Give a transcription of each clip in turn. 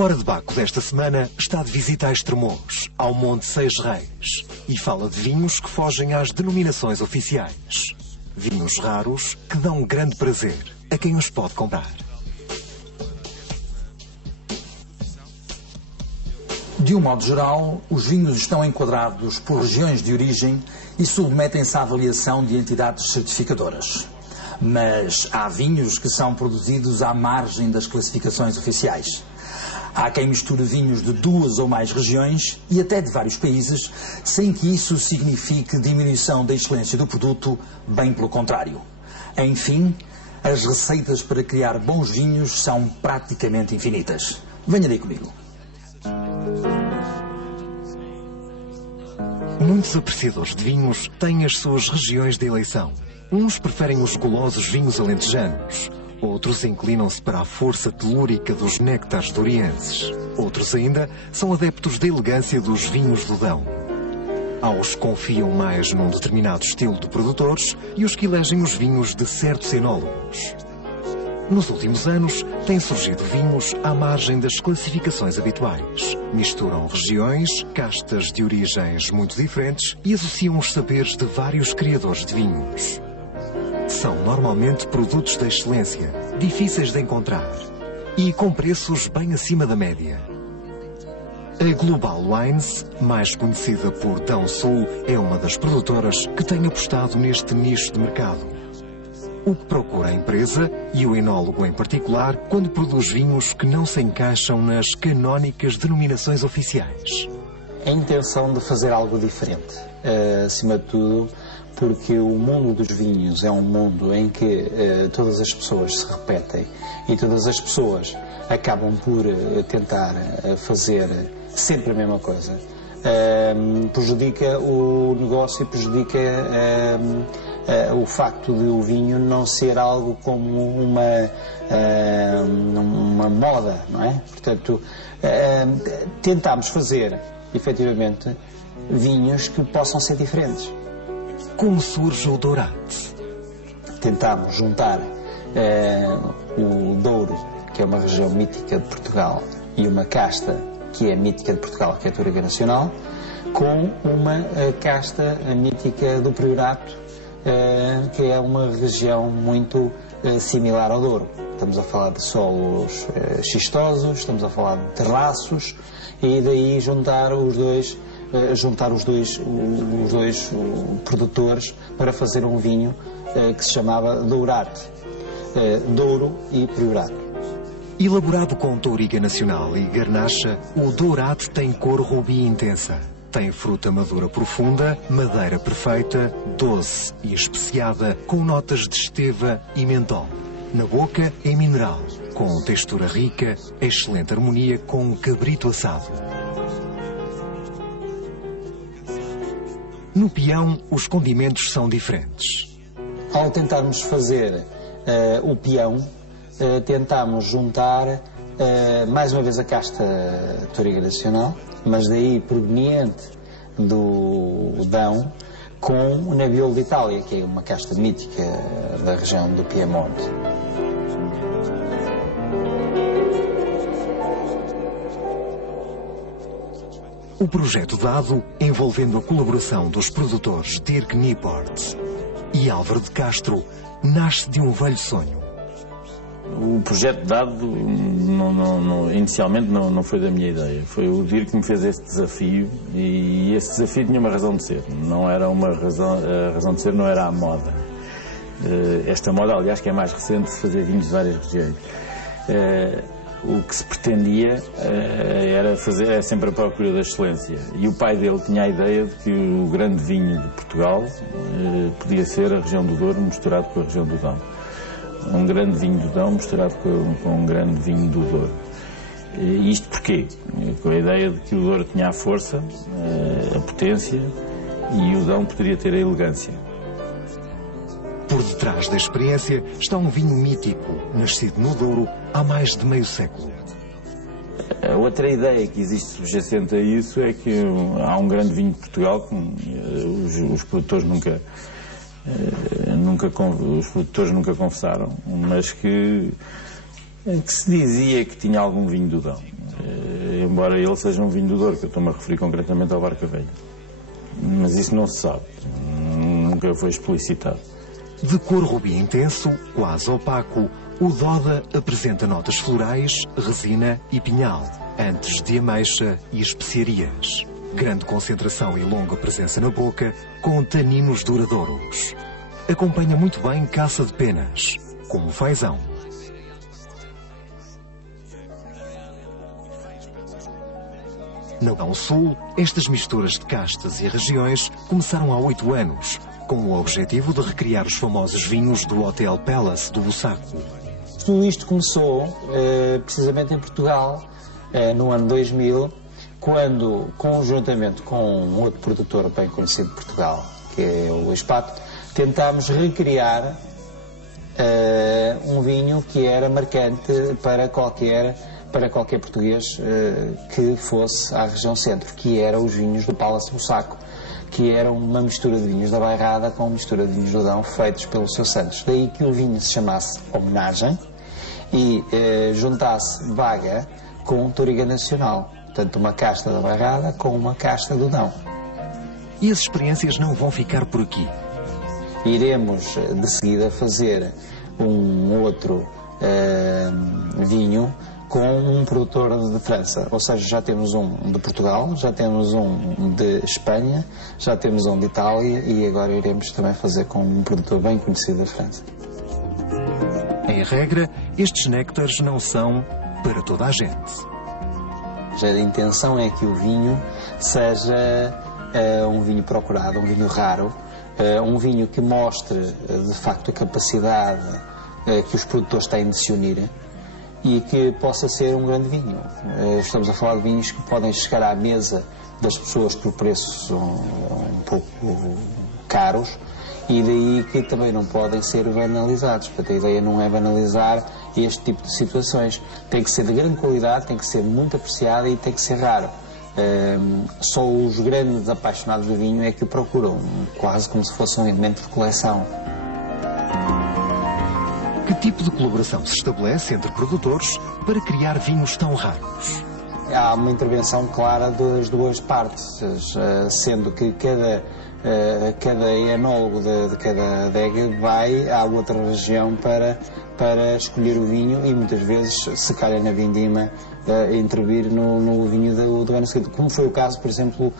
Hora de Baco desta semana está de visita a Estremoz, ao Monte Seis Reis, e fala de vinhos que fogem às denominações oficiais. Vinhos raros que dão grande prazer a quem os pode comprar. De um modo geral, os vinhos estão enquadrados por regiões de origem e submetem-se à avaliação de entidades certificadoras. Mas há vinhos que são produzidos à margem das classificações oficiais. Há quem misture vinhos de 2 ou mais regiões e até de vários países, sem que isso signifique diminuição da excelência do produto, bem pelo contrário. Enfim, as receitas para criar bons vinhos são praticamente infinitas. Venha daí comigo. Muitos apreciadores de vinhos têm as suas regiões de eleição. Uns preferem os golosos vinhos alentejanos, outros inclinam-se para a força telúrica dos néctares dorienses. Outros ainda são adeptos da elegância dos vinhos do Dão. Há os que confiam mais num determinado estilo de produtores e os que elegem os vinhos de certos enólogos. Nos últimos anos, têm surgido vinhos à margem das classificações habituais. Misturam regiões, castas de origens muito diferentes e associam os saberes de vários criadores de vinhos. São normalmente produtos de excelência, difíceis de encontrar e com preços bem acima da média. A Global Wines, mais conhecida por Dão Sul, é uma das produtoras que tem apostado neste nicho de mercado. O que procura a empresa, e o enólogo em particular, quando produz vinhos que não se encaixam nas canónicas denominações oficiais? A intenção de fazer algo diferente, acima de tudo, porque o mundo dos vinhos é um mundo em que todas as pessoas se repetem e todas as pessoas acabam por tentar fazer sempre a mesma coisa. Prejudica o negócio e prejudica o facto de o vinho não ser algo como uma moda, não é? Portanto, tentámos fazer, efetivamente, vinhos que possam ser diferentes. Como surge o Dourate? Tentámos juntar o Douro, que é uma região mítica de Portugal, e uma casta que é mítica de Portugal, que é a Touriga Nacional, com uma casta mítica do Priorato, que é uma região muito similar ao Douro. Estamos a falar de solos xistosos, estamos a falar de terraços, e daí juntar os dois produtores para fazer um vinho que se chamava Dourate, Douro e Priorato. Elaborado com Touriga Nacional e Garnacha, o Dourate tem cor rubi intensa. Tem fruta madura profunda, madeira perfeita, doce e especiada, com notas de esteva e mentol. Na boca é mineral, com textura rica, excelente harmonia com cabrito assado. No peão, os condimentos são diferentes. Ao tentarmos fazer o peão, tentámos juntar mais uma vez a casta Touriga Nacional, mas daí proveniente do Dão, com o Nebbiolo d'Italia, que é uma casta mítica da região do Piemonte. O projeto dado, envolvendo a colaboração dos produtores Dirk Nieport e Álvaro de Castro, nasce de um velho sonho. O projeto dado inicialmente não foi da minha ideia. Foi o Dirk que me fez este desafio, e esse desafio tinha uma razão de ser. Não era uma razão, a razão de ser não era a moda. Esta moda, aliás, que é mais recente, de fazer vinhos de várias regiões. O que se pretendia era fazer sempre a procura da excelência. E o pai dele tinha a ideia de que o grande vinho de Portugal podia ser a região do Douro misturado com a região do Dão. Um grande vinho do Dão misturado com um grande vinho do Douro. E isto porquê? Com a ideia de que o Douro tinha a força, a potência, e o Dão poderia ter a elegância. Por detrás da experiência está um vinho mítico, nascido no Douro há mais de meio século. A outra ideia que existe subjacente a isso é que há um grande vinho de Portugal que os produtores nunca confessaram, mas que se dizia que tinha algum vinho do Dão. embora ele seja um vinho do Douro, que eu estou-me a referir concretamente ao Barca Velha. Mas isso não se sabe, nunca foi explicitado. De cor rubi intenso, quase opaco, o Doda apresenta notas florais, resina e pinhal, antes de ameixa e especiarias. Grande concentração e longa presença na boca, com taninos duradouros. Acompanha muito bem caça de penas, como fazão. No Dão Sul, estas misturas de castas e regiões começaram há 8 anos, com o objetivo de recriar os famosos vinhos do Hotel Palace do Bussaco. Tudo isto começou precisamente em Portugal, no ano 2000, quando, conjuntamente com um outro produtor bem conhecido de Portugal, que é o Luís Pato, tentámos recriar um vinho que era marcante para qualquer português que fosse à região centro, que eram os vinhos do Palace do Bussaco, que eram uma mistura de vinhos da Bairrada com mistura de vinhos do Dão feitos pelo Seu Santos. Daí que o vinho se chamasse Homenagem e juntasse Vaga com Touriga Nacional. Portanto, uma casta da Bairrada com uma casta do Dão. E as experiências não vão ficar por aqui. Iremos de seguida fazer um outro vinho com um produtor de França, ou seja, já temos um de Portugal, já temos um de Espanha, já temos um de Itália e agora iremos também fazer com um produtor bem conhecido da França. Em regra, estes néctares não são para toda a gente. A intenção é que o vinho seja um vinho procurado, um vinho raro, um vinho que mostre de facto a capacidade que os produtores têm de se unir e que possa ser um grande vinho. Estamos a falar de vinhos que podem chegar à mesa das pessoas por preços um pouco caros e daí que também não podem ser banalizados. Portanto, a ideia não é banalizar este tipo de situações. Tem que ser de grande qualidade, tem que ser muito apreciado e tem que ser raro. Só os grandes apaixonados do vinho é que o procuram, quase como se fosse um elemento de coleção. Que tipo de colaboração se estabelece entre produtores para criar vinhos tão raros? Há uma intervenção clara das duas partes, sendo que cada enólogo de cada adega vai à outra região para escolher o vinho e muitas vezes, se calhar na vindima, intervir no vinho do ano seguinte. Como foi o caso, por exemplo,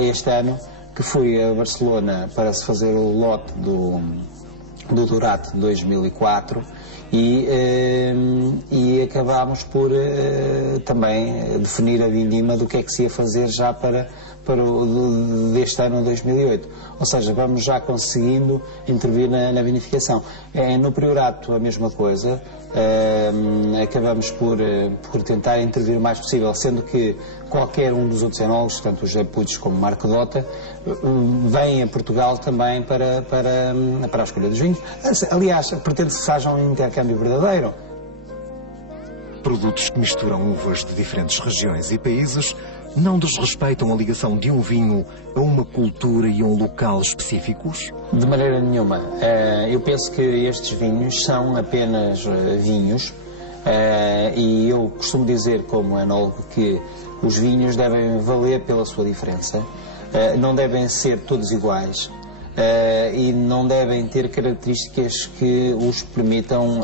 este ano, que fui a Barcelona para se fazer o lote do Durat de 2004 e acabámos por também definir a vindima do que é que se ia fazer já para deste ano 2008. Ou seja, vamos já conseguindo intervir na vinificação. No Priorato a mesma coisa, acabamos por tentar intervir o mais possível, sendo que qualquer um dos outros enólogos, tanto o José Puig como o Marco Dota, vêm a Portugal também para a escolha dos vinhos. Aliás, pretende-se que seja um intercâmbio verdadeiro. Produtos que misturam uvas de diferentes regiões e países não desrespeitam a ligação de um vinho a uma cultura e a um local específicos? De maneira nenhuma. Eu penso que estes vinhos são apenas vinhos e eu costumo dizer como enólogo que os vinhos devem valer pela sua diferença, não devem ser todos iguais e não devem ter características que os permitam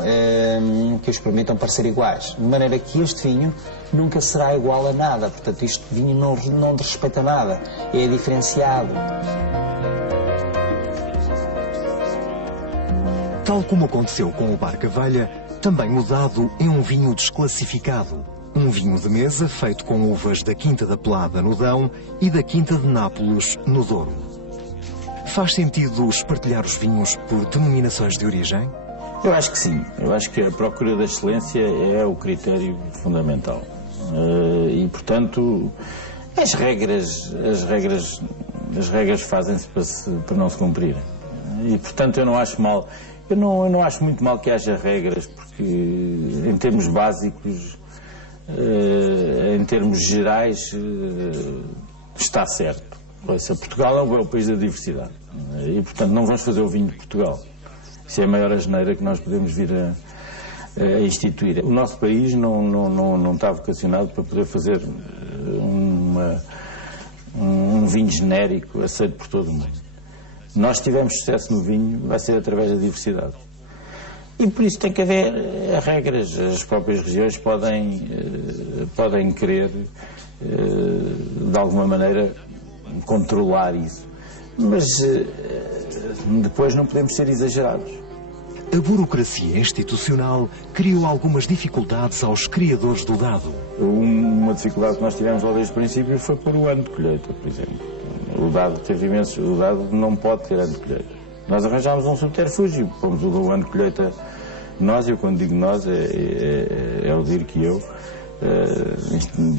parecer iguais. De maneira que este vinho nunca será igual a nada. Portanto, este vinho não desrespeita nada. É diferenciado. Tal como aconteceu com o Barca Velha, também o Dado é um vinho desclassificado. Um vinho de mesa feito com uvas da Quinta da Pelada no Dão e da Quinta de Nápoles no Douro. Faz sentido espartilhar os vinhos por denominações de origem? Eu acho que sim. Eu acho que a procura da excelência é o critério fundamental. E, portanto, as regras fazem-se para não se cumprir. E, portanto, eu não acho mal. Eu não acho muito mal que haja regras, porque, em termos básicos, em termos gerais, está certo. Ouça, Portugal é o país da diversidade. E, portanto, não vamos fazer o vinho de Portugal. Isso é a maior asneira que nós podemos vir a instituir. O nosso país não está vocacionado para poder fazer um vinho genérico aceito por todo o mundo. Nós tivemos sucesso no vinho, vai ser através da diversidade. E por isso tem que haver regras. As próprias regiões podem querer, de alguma maneira, controlar isso. Mas depois não podemos ser exagerados. A burocracia institucional criou algumas dificuldades aos criadores do dado. Uma dificuldade que nós tivemos logo desde o princípio foi por o ano de colheita, por exemplo. O dado teve imenso. O dado não pode ter ano de colheita. Nós arranjámos um subterfúgio, pomos o ano de colheita. Eu quando digo nós, é o DIRC e eu,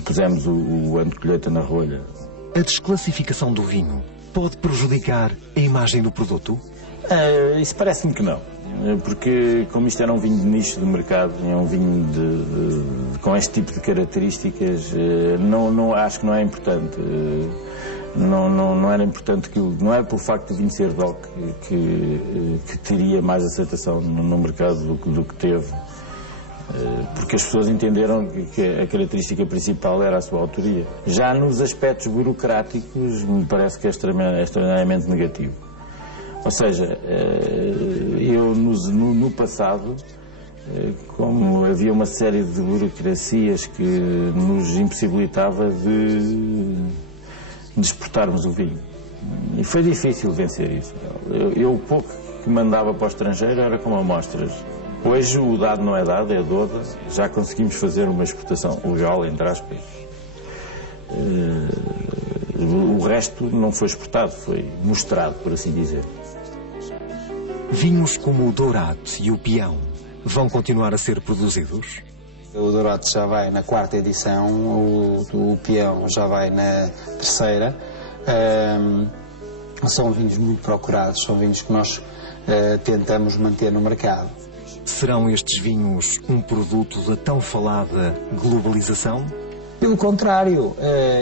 pusemos o ano de colheita na rolha. A desclassificação do vinho pode prejudicar a imagem do produto? Isso parece-me que não. Porque, como isto era um vinho de nicho de mercado, é um vinho com este tipo de características, acho que não é importante. Não era importante não é por facto de vinho ser DOC que teria mais aceitação no mercado do que teve, porque as pessoas entenderam que a característica principal era a sua autoria. Já nos aspectos burocráticos me parece que é extraordinariamente negativo. Ou seja, eu no passado, como havia uma série de burocracias que nos impossibilitava de exportarmos o vinho. E foi difícil vencer isso. Eu pouco que mandava para o estrangeiro era como amostras. Hoje o dado não é dado, é doda. Já conseguimos fazer uma exportação legal, entre aspas. O resto não foi exportado, foi mostrado, por assim dizer. Vinhos como o Dourado e o Peão vão continuar a ser produzidos? O Dourado já vai na 4ª edição, o Peão já vai na 3ª. São vinhos muito procurados, são vinhos que nós tentamos manter no mercado. Serão estes vinhos um produto da tão falada globalização? Pelo contrário,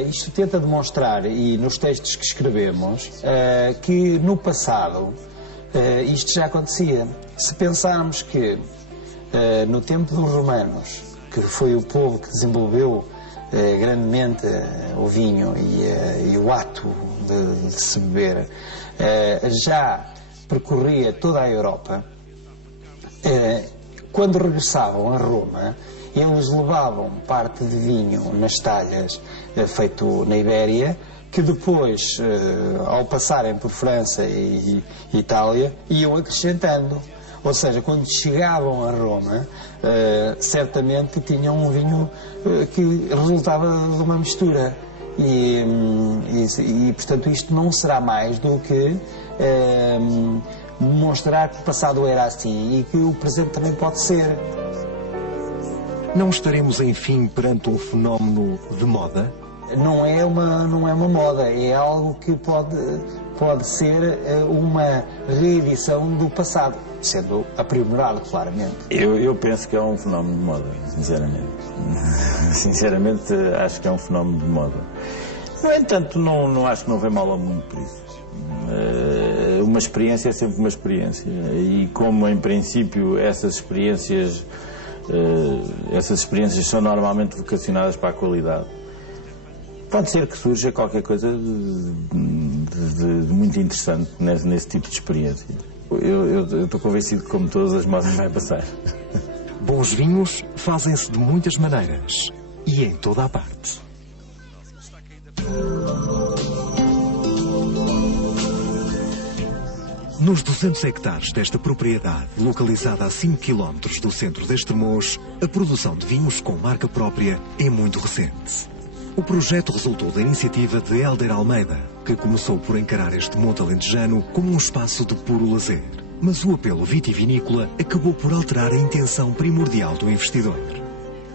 isto tenta demonstrar, e nos textos que escrevemos, que no passado isto já acontecia. Se pensarmos que no tempo dos romanos, que foi o povo que desenvolveu grandemente o vinho e o ato de se beber, já percorria toda a Europa, quando regressavam a Roma, eles levavam parte de vinho nas talhas feito na Ibéria, que depois, ao passarem por França e Itália, iam acrescentando. Ou seja, quando chegavam a Roma, certamente tinham um vinho que resultava de uma mistura. E, portanto, isto não será mais do que demonstrar que o passado era assim e que o presente também pode ser. Não estaremos, enfim, perante um fenómeno de moda? Não é uma moda, é algo que pode ser uma reedição do passado, sendo aprimorado, claramente. Eu penso que é um fenómeno de moda, sinceramente. Sinceramente, acho que é um fenómeno de moda. No entanto, não acho que não vem mal ao mundo por isso. Uma experiência é sempre uma experiência. E como, em princípio, essas experiências são normalmente vocacionadas para a qualidade, pode ser que surja qualquer coisa de muito interessante nesse tipo de experiência. Eu estou convencido que, como todas as modas, vai passar. Bons vinhos fazem-se de muitas maneiras e em toda a parte. Nos 200 hectares desta propriedade, localizada a 5 km do centro de Estremoz, a produção de vinhos com marca própria é muito recente. O projeto resultou da iniciativa de Hélder Almeida, que começou por encarar este monte alentejano como um espaço de puro lazer. Mas o apelo vitivinícola acabou por alterar a intenção primordial do investidor.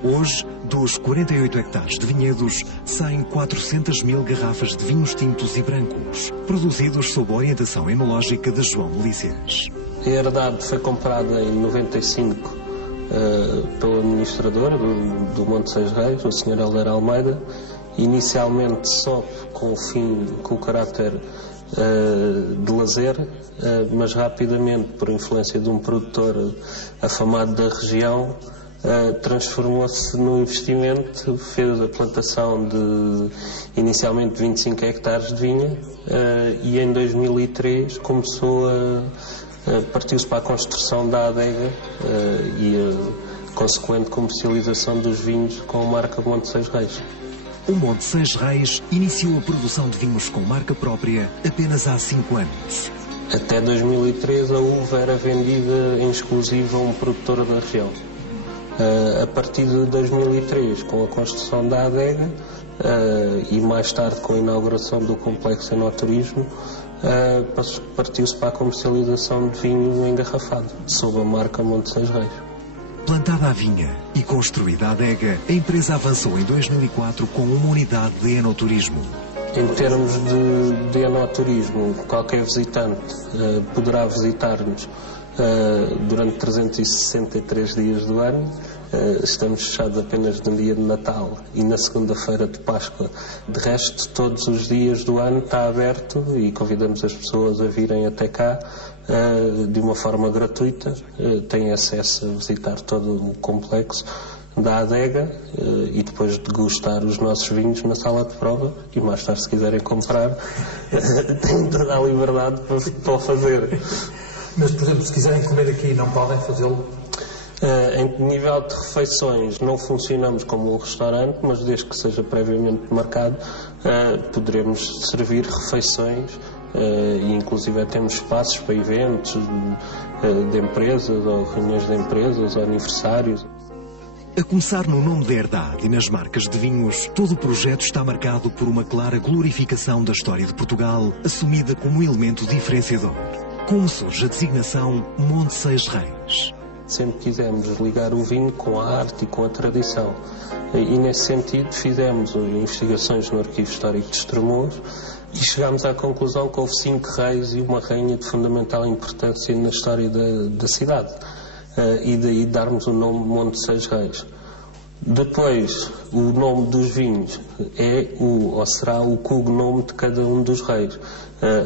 Hoje, dos 48 hectares de vinhedos, saem 400 mil garrafas de vinhos tintos e brancos, produzidos sob a orientação enológica de João Melícias. A herdade foi comprada em 95 pelo administrador do Monte Seis Reis, o Sr. Hélder Almeida, inicialmente só com o caráter de lazer, mas rapidamente, por influência de um produtor afamado da região, transformou-se num investimento, fez a plantação de inicialmente 25 hectares de vinha e em 2003 partiu-se para a construção da adega e a consequente comercialização dos vinhos com a marca Monte Seis Reis. O Monte Seis Reis iniciou a produção de vinhos com marca própria apenas há 5 anos. Até 2003 a uva era vendida em exclusivo a um produtor da região. A partir de 2003, com a construção da adega e mais tarde com a inauguração do complexo enoturismo, partiu-se para a comercialização de vinho engarrafado, sob a marca Monte Seis Reis. Plantada a vinha e construída a adega, a empresa avançou em 2004 com uma unidade de enoturismo. Em termos de enoturismo, qualquer visitante poderá visitar-nos durante 363 dias do ano. Estamos fechados apenas no dia de Natal e na segunda-feira de Páscoa. De resto, todos os dias do ano está aberto e convidamos as pessoas a virem até cá de uma forma gratuita. Têm acesso a visitar todo o complexo da adega e depois degustar os nossos vinhos na sala de prova e mais tarde, se quiserem comprar, têm toda a liberdade para o fazer. Mas, por exemplo, se quiserem comer aqui, não podem fazê-lo? Em nível de refeições, não funcionamos como um restaurante, mas desde que seja previamente marcado, poderemos servir refeições e inclusive temos espaços para eventos de empresas, ou reuniões de empresas, ou aniversários. A começar no nome da herdade e nas marcas de vinhos, todo o projeto está marcado por uma clara glorificação da história de Portugal, assumida como um elemento diferenciador. Como surge a designação Monte Seis Reis? Sempre quisemos ligar o vinho com a arte e com a tradição. E nesse sentido fizemos investigações no Arquivo Histórico de Estremoz e chegámos à conclusão que houve 5 reis e uma rainha de fundamental importância na história da cidade. E daí darmos o nome Monte Seis Reis. Depois, o nome dos vinhos será o cognome de cada um dos reis.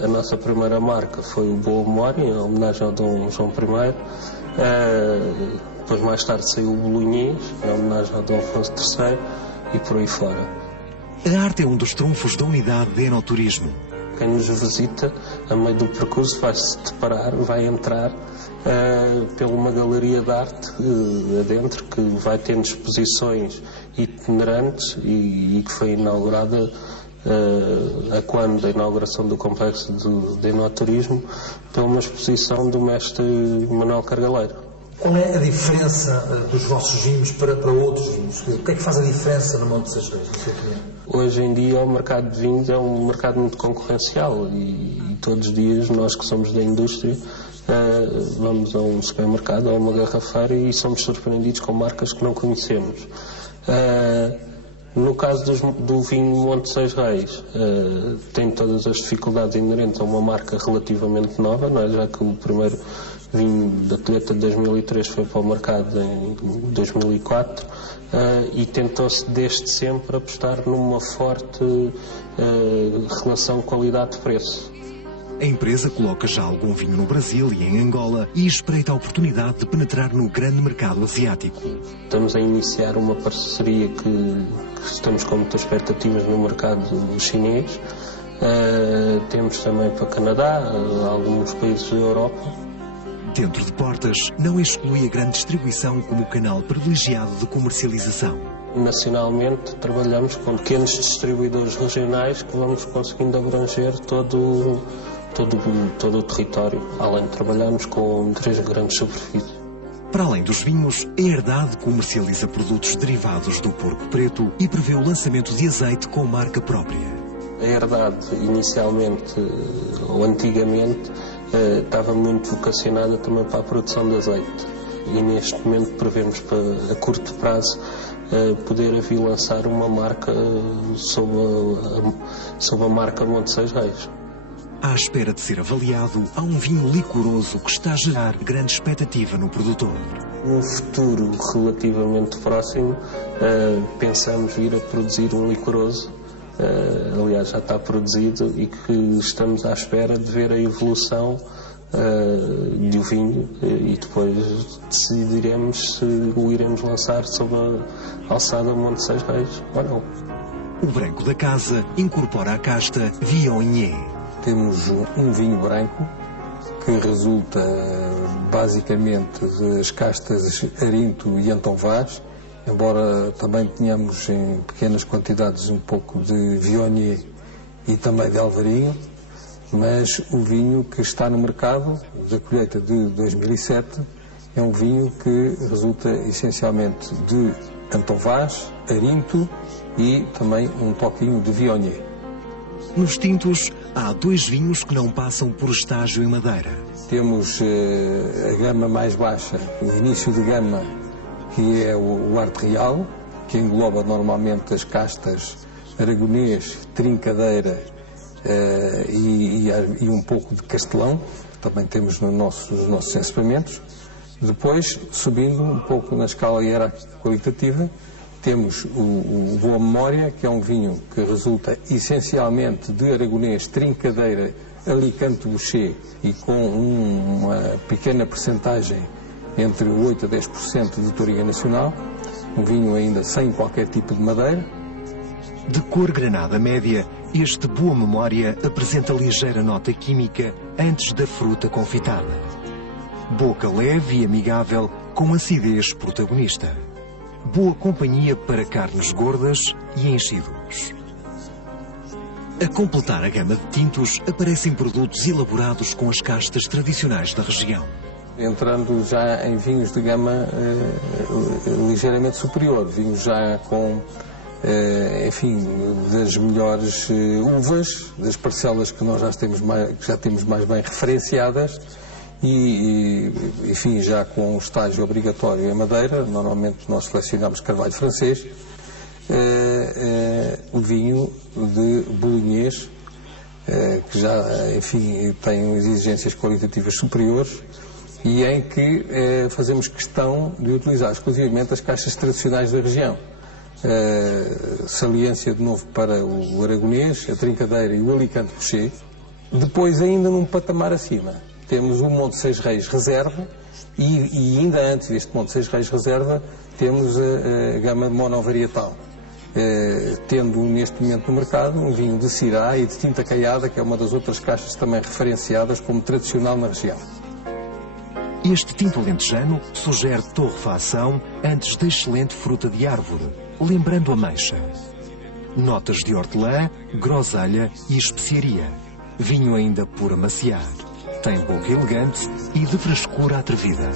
A nossa primeira marca foi o Boa Memória, em homenagem ao Dom João I. Depois, mais tarde, saiu o Bolonhês, em homenagem ao Dom Afonso III, e por aí fora. A arte é um dos trunfos da unidade de enoturismo. Quem nos visita, a meio do percurso, vai-se deparar, vai entrar pela uma galeria de arte adentro, que vai tendo exposições itinerantes e que foi inaugurada quando a inauguração do complexo de enoturismo pela uma exposição do mestre Manuel Cargaleiro. Qual é a diferença dos vossos vinhos para outros vinhos? O que é que faz a diferença no Monte Seis Reis, na sua opinião? Hoje em dia o mercado de vinhos é um mercado muito concorrencial e todos os dias nós que somos da indústria vamos a um supermercado ou a uma garrafeira e somos surpreendidos com marcas que não conhecemos. No caso do vinho Monte Seis Reis, tem todas as dificuldades inerentes a uma marca relativamente nova, não é? Já que o primeiro vinho da colheita de 2003 foi para o mercado em 2004 e tentou-se desde sempre apostar numa forte relação qualidade-preço. A empresa coloca já algum vinho no Brasil e em Angola e espreita a oportunidade de penetrar no grande mercado asiático. Estamos a iniciar uma parceria que estamos com muitas expectativas no mercado chinês. Temos também para o Canadá, alguns países da Europa. Dentro de portas, não exclui a grande distribuição como canal privilegiado de comercialização. Nacionalmente, trabalhamos com pequenos distribuidores regionais que vamos conseguindo abranger todo o território, além de trabalharmos com 3 grandes superfícies. Para além dos vinhos, a Herdade comercializa produtos derivados do porco preto e prevê o lançamento de azeite com marca própria. A Herdade, inicialmente, ou antigamente, estava muito vocacionada também para a produção de azeite. E neste momento prevemos, a curto prazo, poder vir lançar uma marca sob a marca Monte Seis Reis. À espera de ser avaliado, há um vinho licoroso que está a gerar grande expectativa no produtor. Num futuro relativamente próximo, pensamos vir a produzir um licoroso aliás já está produzido e que estamos à espera de ver a evolução do vinho e depois decidiremos se o iremos lançar sob a alçada Monte Seis Reis ou não. O branco da casa incorpora a casta Viognier. Temos um vinho branco que resulta basicamente das castas Arinto e Antão Vaz, embora também tenhamos em pequenas quantidades um pouco de Viognier e também de Alvarinho, mas o vinho que está no mercado, da colheita de 2007, é um vinho que resulta essencialmente de Antão Vaz, Arinto e também um toquinho de Viognier. Nos tintos, há 2 vinhos que não passam por estágio em madeira. Temos a gama mais baixa, o início de gama, que é o Arte Real, que engloba normalmente as castas Aragonês, Trincadeira e um pouco de Castelão, que também temos nos nossos encepamentos. Depois, subindo um pouco na escala hierárquica qualitativa, temos o Boa Memória, que é um vinho que resulta essencialmente de Aragonês, Trincadeira, Alicante Boucher e com uma pequena percentagem entre 8% a 10% de Touriga Nacional, um vinho ainda sem qualquer tipo de madeira. De cor granada média, este Boa Memória apresenta ligeira nota química antes da fruta confitada. Boca leve e amigável, com acidez protagonista. Boa companhia para carnes gordas e enchidos. A completar a gama de tintos, aparecem produtos elaborados com as castas tradicionais da região. Entrando já em vinhos de gama ligeiramente superior, vinhos já com, enfim, das melhores uvas, das parcelas que nós já temos mais bem referenciadas e, enfim, já com um estágio obrigatório em madeira. Normalmente nós selecionamos carvalho francês, o vinho de Bolonhês, que já, enfim, tem exigências qualitativas superiores e em que fazemos questão de utilizar exclusivamente as castas tradicionais da região. Saliência de novo para o Aragonês, a Trincadeira e o Alicante Boucher. Depois, ainda num patamar acima, temos o Monte Seis Reis Reserva e ainda antes deste Monte Seis Reis Reserva temos a gama monovarietal, tendo neste momento no mercado um vinho de Syrah e de Tinta Caiada, que é uma das outras castas também referenciadas como tradicional na região. Este tinto alentejano sugere torrefação antes da excelente fruta de árvore, lembrando ameixa. Notas de hortelã, groselha e especiaria. Vinho ainda por amaciar. Tem boca elegante e de frescura atrevida.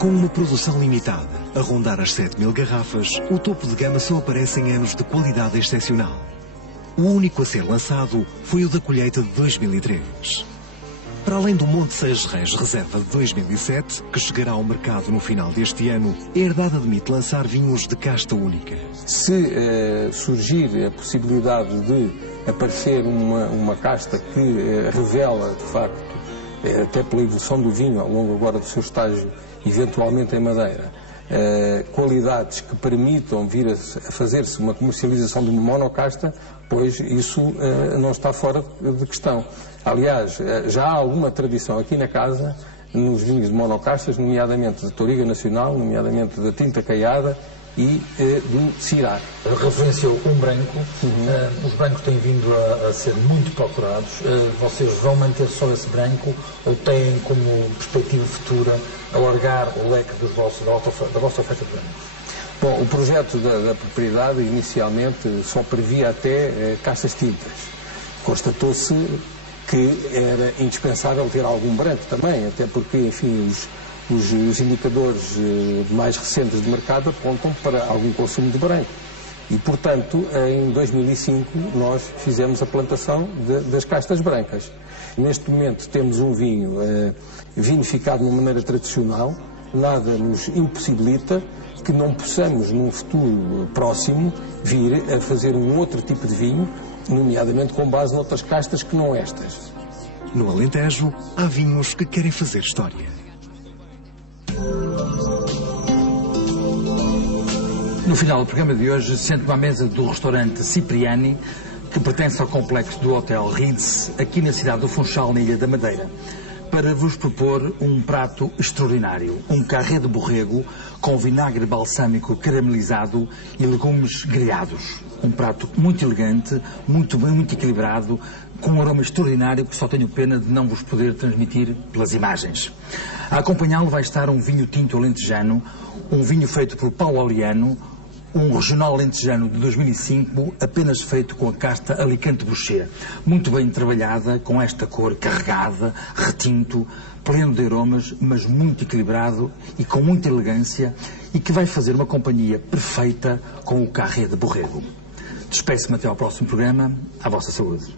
Com uma produção limitada, a rondar as 7.000 garrafas, o topo de gama só aparece em anos de qualidade excepcional. O único a ser lançado foi o da colheita de 2003. Para além do Monte Seis Reis Reserva de 2007, que chegará ao mercado no final deste ano, a Herdade admite lançar vinhos de casta única. Se surgir a possibilidade de aparecer uma casta que revela, de facto, até pela evolução do vinho ao longo agora do seu estágio, eventualmente em madeira, qualidades que permitam vir a fazer-se uma comercialização de uma monocasta, pois isso não está fora de questão. Aliás, já há alguma tradição aqui na casa nos vinhos de monocastas, nomeadamente de Touriga Nacional, nomeadamente da Tinta Caiada e do Syrah. Referenciou um branco. Os brancos têm vindo a ser muito procurados. Vocês vão manter só esse branco ou têm como perspectiva futura alargar o leque da vossa oferta de brancos? Bom, o projeto da propriedade inicialmente só previa até castas tintas. Constatou-se que era indispensável ter algum branco também, até porque, enfim, os indicadores mais recentes de mercado apontam para algum consumo de branco. E, portanto, em 2005 nós fizemos a plantação das castas brancas. Neste momento temos um vinho vinificado de uma maneira tradicional, nada nos impossibilita que não possamos, num futuro próximo, vir a fazer um outro tipo de vinho, nomeadamente com base noutras castas que não estas. No Alentejo, há vinhos que querem fazer história. No final do programa de hoje, sento-me à mesa do restaurante Cipriani, que pertence ao complexo do Hotel Ritz, aqui na cidade do Funchal, na Ilha da Madeira, para vos propor um prato extraordinário, um carré de borrego com vinagre balsâmico caramelizado e legumes grelhados. Um prato muito elegante, muito bem, muito equilibrado, com um aroma extraordinário que só tenho pena de não vos poder transmitir pelas imagens. A acompanhá-lo vai estar um vinho tinto alentejano, um vinho feito por Paulo Oliano, um regional alentejano de 2005, apenas feito com a casta Alicante Boucher, muito bem trabalhada, com esta cor carregada, retinto, pleno de aromas, mas muito equilibrado e com muita elegância, e que vai fazer uma companhia perfeita com o carré de borrego. Despeço-me até ao próximo programa. À vossa saúde.